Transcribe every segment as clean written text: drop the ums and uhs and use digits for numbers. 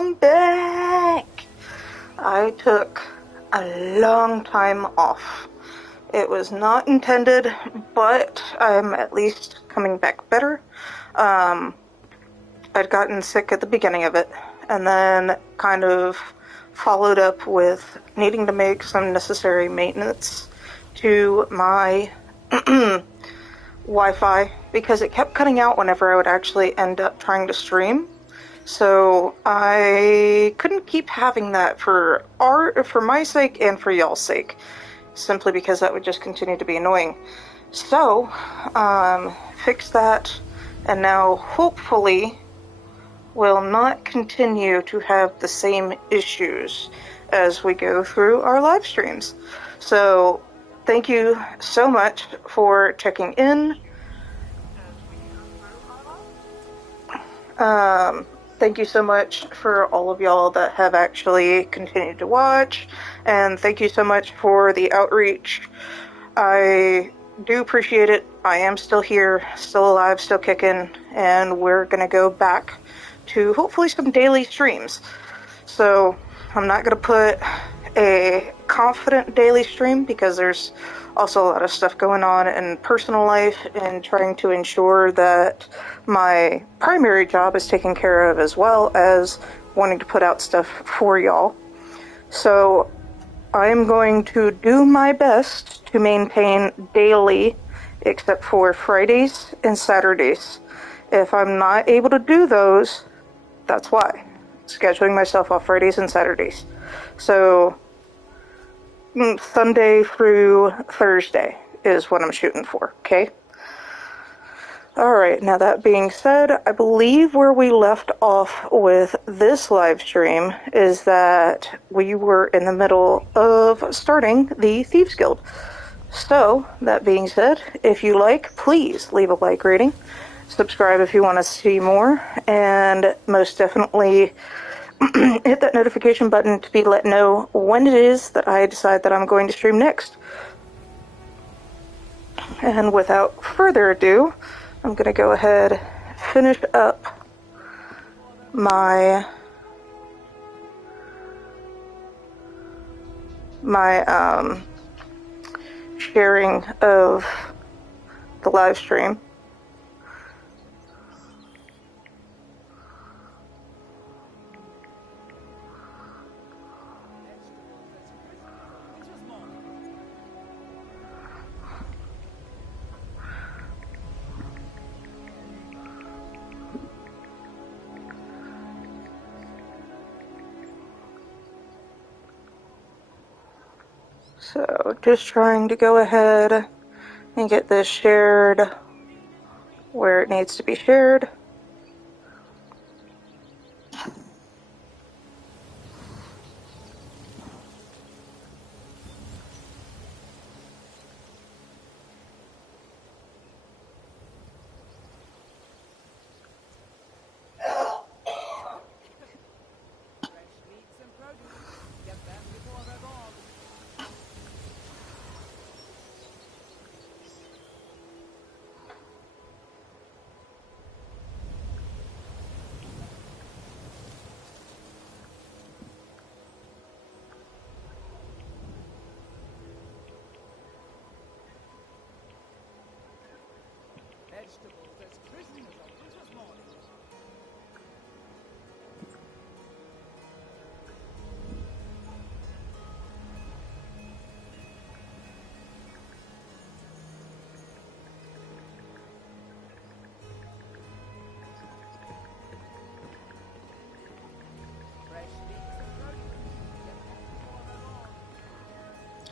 I'm back! I took a long time off. It was not intended, but I'm at least coming back better. I'd gotten sick at the beginning of it, and then kind of followed up with needing to make some necessary maintenance to my Wi-Fi, because it kept cutting out whenever I would actually end up trying to stream. So I couldn't keep having that for my sake and for y'all's sake, simply because that would just continue to be annoying. So, fixed that, and now hopefully will not continue to have the same issues as we go through our live streams. So, thank you so much for checking in. Thank you so much for all of y'all that have actually continued to watch, and thank you so much for the outreach. I do appreciate it. I am still here, still alive, still kicking, and we're gonna go back to hopefully some daily streams. So I'm not gonna put a confident daily stream because there's also a lot of stuff going on in personal life and trying to ensure that my primary job is taken care of, as well as wanting to put out stuff for y'all. So I'm going to do my best to maintain daily, except for Fridays and Saturdays. If I'm not able to do those, that's why. Scheduling myself off Fridays and Saturdays. So Sunday through Thursday is what I'm shooting for, okay? Alright, now that being said, I believe where we left off with this live stream is that we were in the middle of starting the Thieves Guild. So, that being said, if you like, please leave a like rating, subscribe if you want to see more, and most definitely hit that notification button to be let know when it is that I decide that I'm going to stream next. And without further ado, I'm going to go ahead, finish up my sharing of the live stream. So, just trying to go ahead and get this shared where it needs to be shared.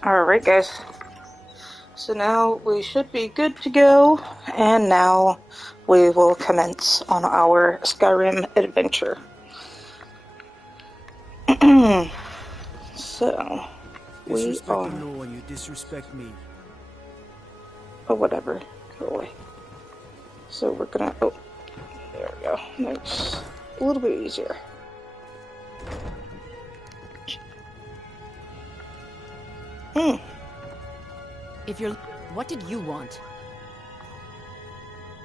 Alright guys, so now we should be good to go, and now we will commence on our Skyrim adventure. So, we are... no one, you disrespect me. Oh, whatever. Go away. So we're gonna... Oh, there we go. That's a little bit easier. If you're... What did you want?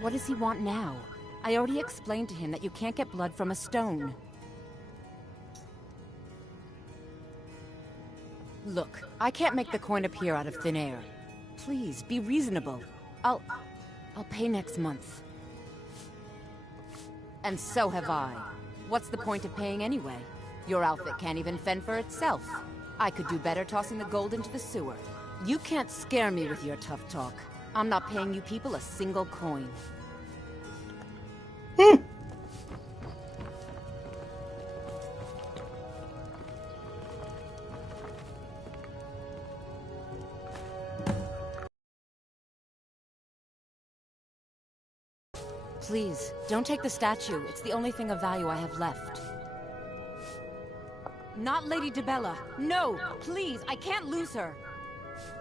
What does he want now? I already explained to him that you can't get blood from a stone. Look, I can't make the coin appear out of thin air. Please, be reasonable. I'll pay next month. And so have I. What's the point of paying anyway? Your outfit can't even fend for itself. I could do better tossing the gold into the sewer. You can't scare me with your tough talk. I'm not paying you people a single coin. Please, don't take the statue. It's the only thing of value I have left. Not Lady DeBella. No! Please, I can't lose her!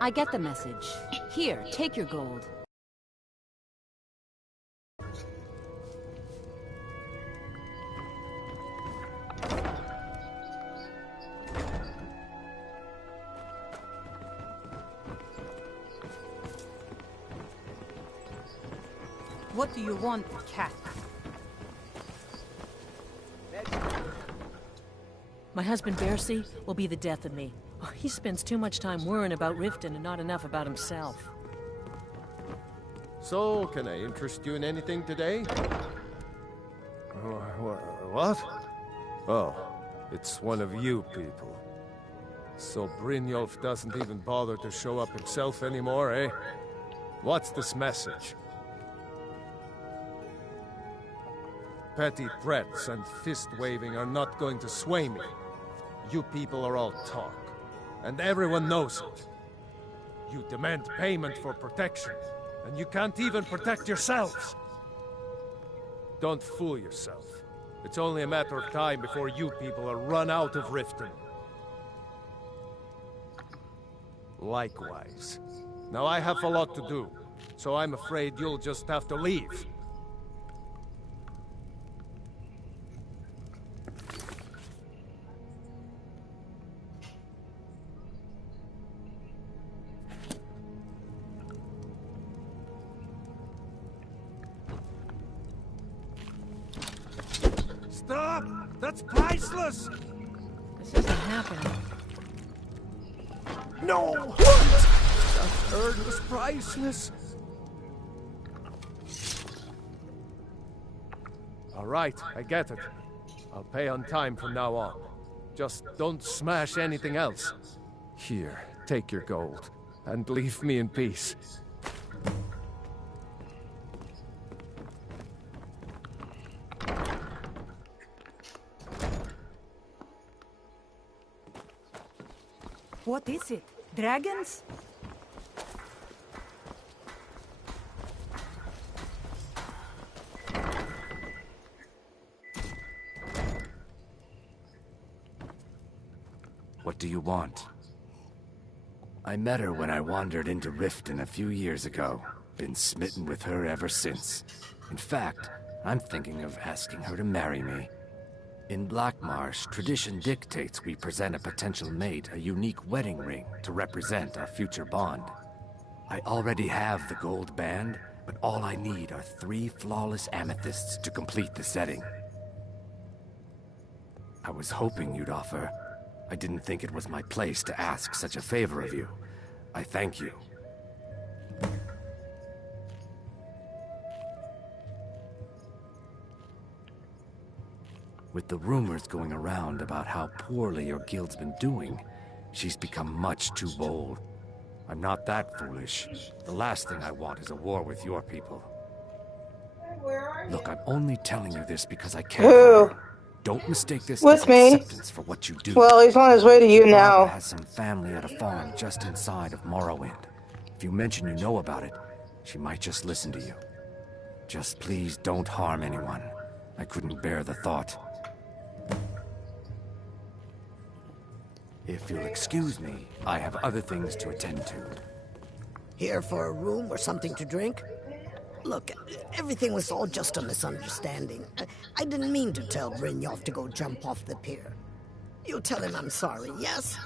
I get the message. Here, take your gold. What do you want, cat? My husband Bercy will be the death of me. Oh, he spends too much time worrying about Riften and not enough about himself. So, can I interest you in anything today? What? Oh, it's one of you people. So Brynjolf doesn't even bother to show up himself anymore, eh? What's this message? Petty threats and fist-waving are not going to sway me. You people are all talk, and everyone knows it. You demand payment for protection, and you can't even protect yourselves. Don't fool yourself. It's only a matter of time before you people are run out of Riften. Likewise. Now I have a lot to do, so I'm afraid you'll just have to leave. Stop! That's priceless! This isn't happening. No! What? That earn was priceless. All right, I get it. I'll pay on time from now on. Just don't smash anything else. Here, take your gold, and leave me in peace. What is it? Dragons? What do you want? I met her when I wandered into Riften a few years ago. Been smitten with her ever since. In fact, I'm thinking of asking her to marry me. In Blackmarsh, tradition dictates we present a potential mate a unique wedding ring to represent our future bond. I already have the gold band, but all I need are 3 flawless amethysts to complete the setting. I was hoping you'd offer. I didn't think it was my place to ask such a favor of you. I thank you. With the rumors going around about how poorly your guild's been doing, she's become much too bold. I'm not that foolish. The last thing I want is a war with your people. Look, I'm only telling you this because I care for her. Don't mistake this as acceptance for what you do. Well, he's on his way to you now. Barbara has some family at a farm just inside of Morrowind. If you mention you know about it, she might just listen to you. Just please don't harm anyone. I couldn't bear the thought. If you'll excuse me, I have other things to attend to. Here for a room or something to drink? Look, everything was all just a misunderstanding. I didn't mean to tell Brynjolf to go jump off the pier. You'll tell him I'm sorry, yes?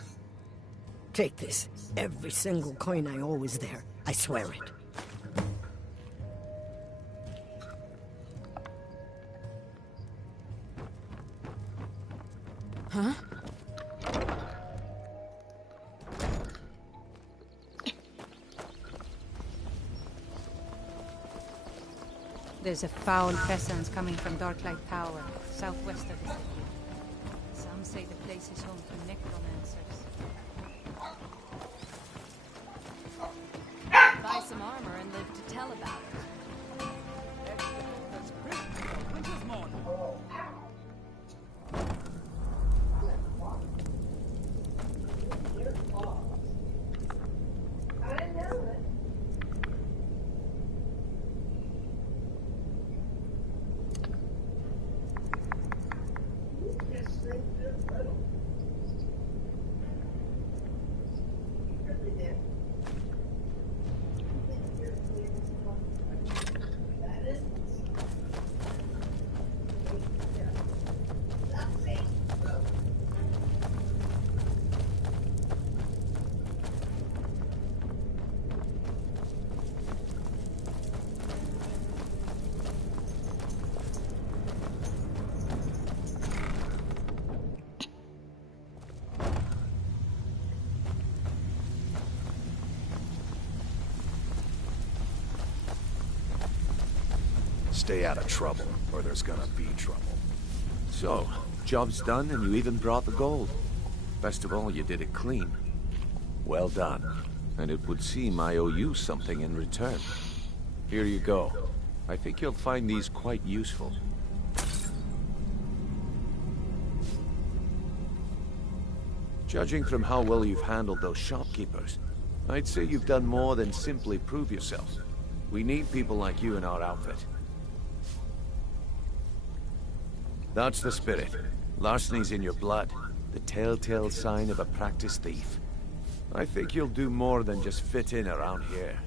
Take this. Every single coin I owe is there. I swear it. Huh? There's a foul presence coming from Darklight Tower, southwest of the city. Some say the place is home to necromancers. Buy some armor and live to tell about it. Stay out of trouble, or there's gonna be trouble. So, job's done and you even brought the gold. Best of all, you did it clean. Well done. And it would seem I owe you something in return. Here you go. I think you'll find these quite useful. Judging from how well you've handled those shopkeepers, I'd say you've done more than simply prove yourself. We need people like you in our outfit. That's the spirit. Larceny's in your blood. The telltale sign of a practiced thief. I think you'll do more than just fit in around here.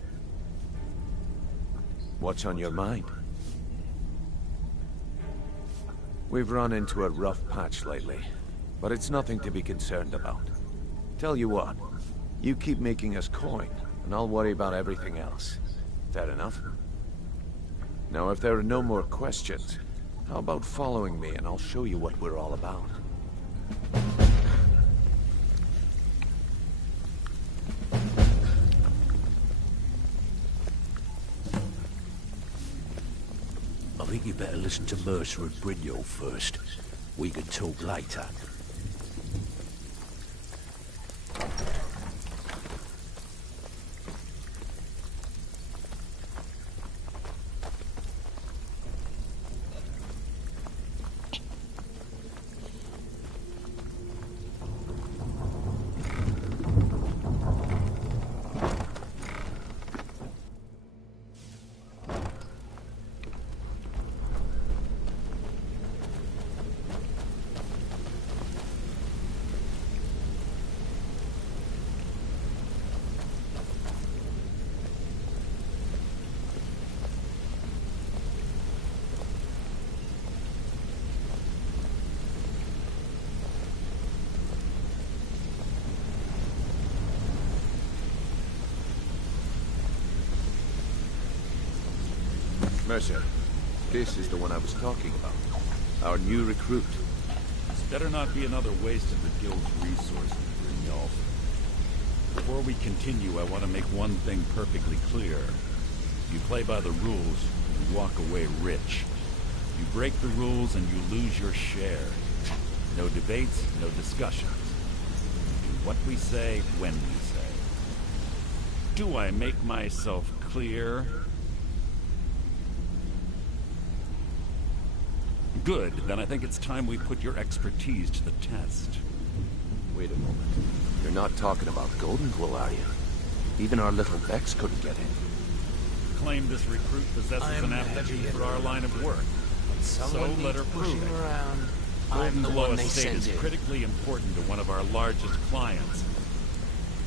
What's on your mind? We've run into a rough patch lately, but it's nothing to be concerned about. Tell you what, you keep making us coin, and I'll worry about everything else. Fair enough? Now, if there are no more questions, how about following me and I'll show you what we're all about? I think you better listen to Mercer and Brynjolf first. We can talk later. Mercer, this is the one I was talking about. Our new recruit. This better not be another waste of the guild's resources, Brynjolf. Before we continue, I want to make one thing perfectly clear. You play by the rules, you walk away rich. You break the rules and you lose your share. No debates, no discussions. Do what we say, when we say. Do I make myself clear? Good, then I think it's time we put your expertise to the test. Wait a moment. You're not talking about Golden Glow, are you? Even our little Vex couldn't get in. Claim this recruit possesses an aptitude for our line of work. So let her prove it. Golden Glow Estate is critically important to one of our largest clients.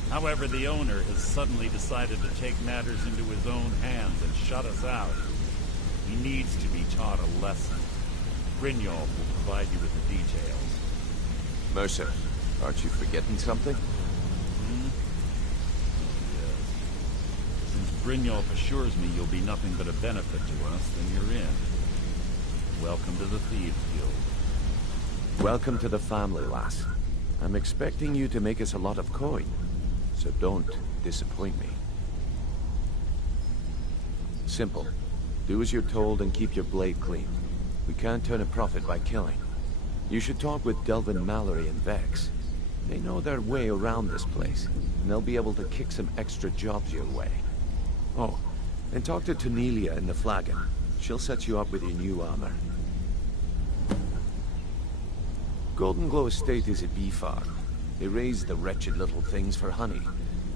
However, the owner has suddenly decided to take matters into his own hands and shut us out. He needs to be taught a lesson. Brynjolf will provide you with the details. Mercer, aren't you forgetting something? Yes. Since Brynjolf assures me you'll be nothing but a benefit to us, then you're in. Welcome to the Thieves Guild. Welcome to the family, lass. I'm expecting you to make us a lot of coin, so don't disappoint me. Simple. Do as you're told and keep your blade clean. We can't turn a profit by killing. You should talk with Delvin Mallory and Vex. They know their way around this place, and they'll be able to kick some extra jobs your way. Oh, and talk to Tanelia in the Flagon. She'll set you up with your new armor. Golden Glow Estate is a bee farm. They raise the wretched little things for honey.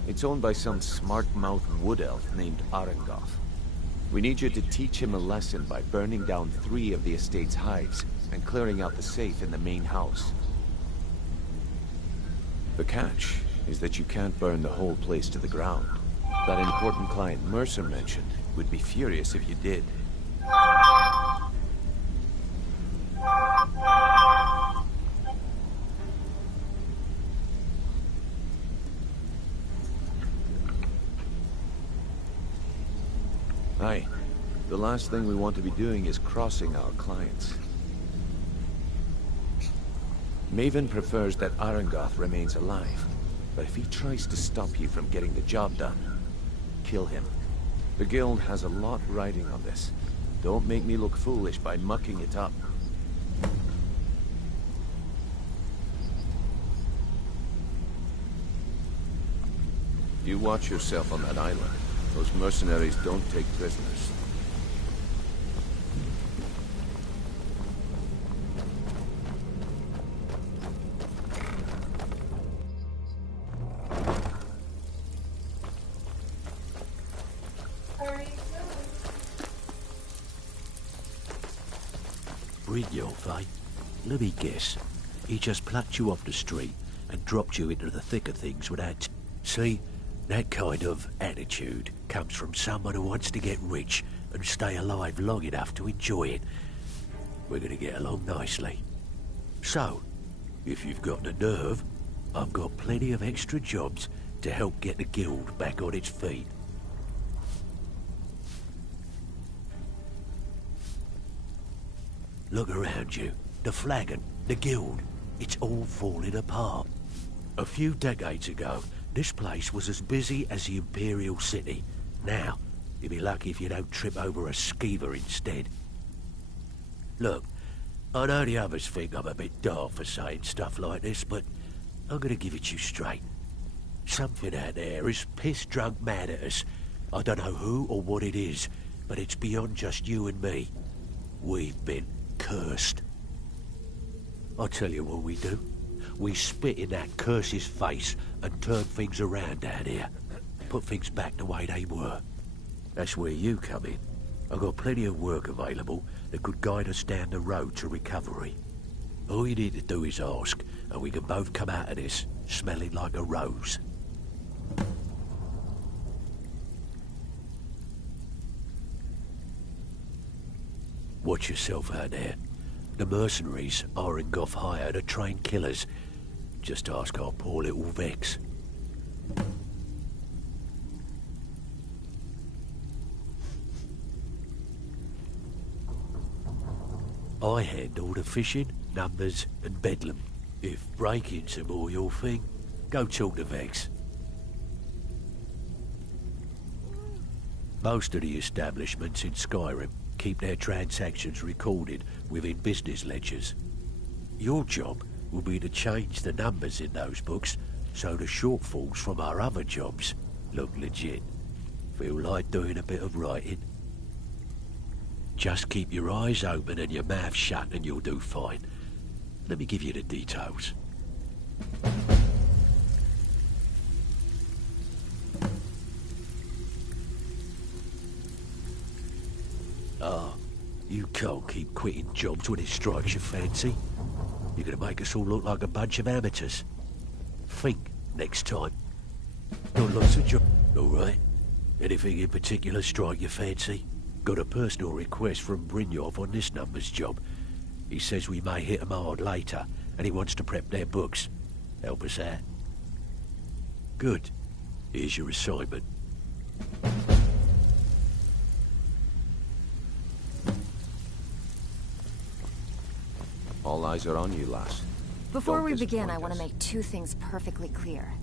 It's owned by some smart-mouthed wood elf named Arengoth. We need you to teach him a lesson by burning down 3 of the estate's hives and clearing out the safe in the main house. The catch is that you can't burn the whole place to the ground. That important client Mercer mentioned would be furious if you did. Aye. The last thing we want to be doing is crossing our clients. Maven prefers that Arengoth remains alive, but if he tries to stop you from getting the job done, kill him. The guild has a lot riding on this. Don't make me look foolish by mucking it up. You watch yourself on that island. Those mercenaries don't take prisoners. Brynjolf, eh? Let me guess. He just plucked you off the street and dropped you into the thick of things without... See? That kind of attitude comes from someone who wants to get rich and stay alive long enough to enjoy it. We're gonna get along nicely. So, if you've got the nerve, I've got plenty of extra jobs to help get the guild back on its feet. Look around you. The Flagon, the guild, it's all falling apart. A few decades ago, this place was as busy as the Imperial City. Now, you'll be lucky if you don't trip over a skeever instead. Look, I know the others think I'm a bit daft for saying stuff like this, but I'm gonna give it to you straight. Something out there is piss-drunk mad at us. I don't know who or what it is, but it's beyond just you and me. We've been cursed. I'll tell you what we do. We spit in that curse's face and turn things around down here. Put things back the way they were. That's where you come in. I've got plenty of work available that could guide us down the road to recovery. All you need to do is ask, and we can both come out of this smelling like a rose. Watch yourself out there. The mercenaries Arengoth hired are trained killers. Just ask our poor little Vex. I handle the fishing, numbers, and bedlam. If break-ins are more your thing, go talk to Vex. Most of the establishments in Skyrim keep their transactions recorded within business ledgers. Your job will be to change the numbers in those books so the shortfalls from our other jobs look legit. Feel like doing a bit of writing? Just keep your eyes open and your mouth shut and you'll do fine. Let me give you the details. You can't keep quitting jobs when it strikes your fancy. You're gonna make us all look like a bunch of amateurs. Think next time. Got lots of jobs, all right? Anything in particular strike your fancy? Got a personal request from Brynjolf on this numbers job. He says we may hit 'em hard later, and he wants to prep their books. Help us out. Good. Here's your assignment. All eyes are on you, lass. Before we begin, I want to make 2 things perfectly clear.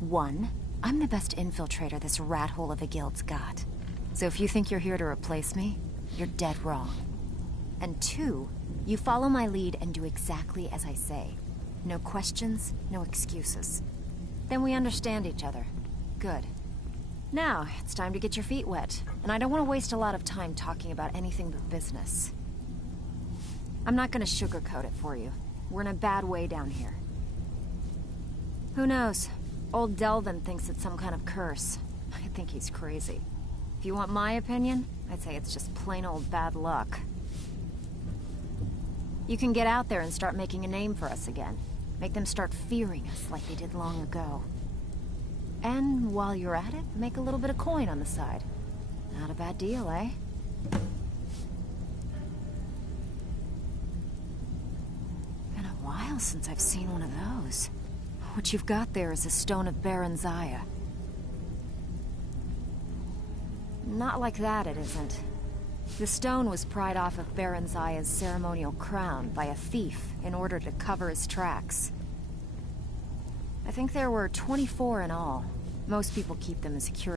1, I'm the best infiltrator this rat hole of a guild's got. So if you think you're here to replace me, you're dead wrong. And 2, you follow my lead and do exactly as I say. No questions, no excuses. Then we understand each other. Good. Now, it's time to get your feet wet, and I don't want to waste a lot of time talking about anything but business. I'm not gonna sugarcoat it for you. We're in a bad way down here. Who knows? Old Delvin thinks it's some kind of curse. I think he's crazy. If you want my opinion, I'd say it's just plain old bad luck. You can get out there and start making a name for us again. Make them start fearing us like they did long ago. And while you're at it, make a little bit of coin on the side. Not a bad deal, eh? Been a while since I've seen one of those. What you've got there is a stone of Baron Zaya. Not like that, it isn't. The stone was pried off of Baron Zaya's ceremonial crown by a thief in order to cover his tracks. I think there were 24 in all. Most people keep them as security.